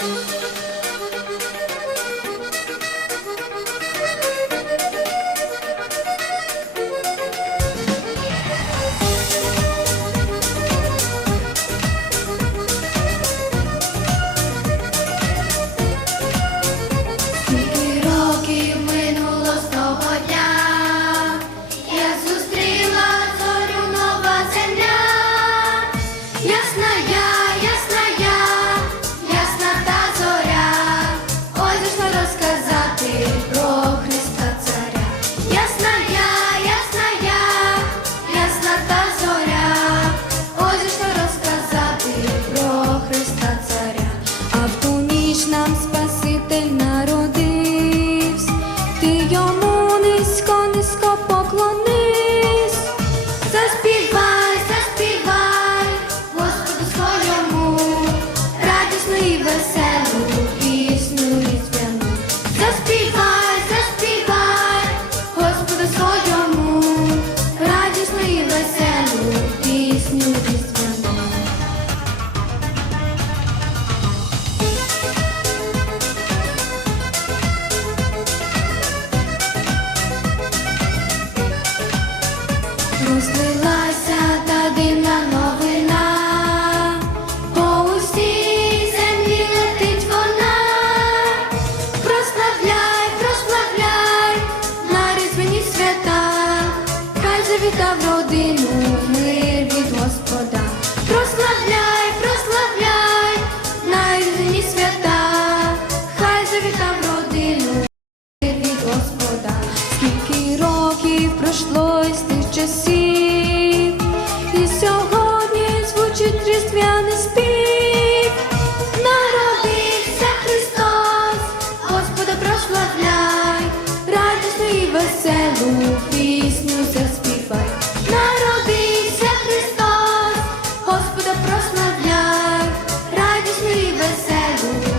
Скільки веселу пісню різдвяну. Заспівай, заспівай, Господу своєму, радісну і пісню різдвяну. Розлила та в родину мир від Господа. Прославляй, прославляй, найдені свята, хай завіта в родину мир від Господа, скільки років пройшло з тих часів, і сьогодні звучить різдвяний спів. Народився Христос, Господа прославляй, радісну і веселу. thank you.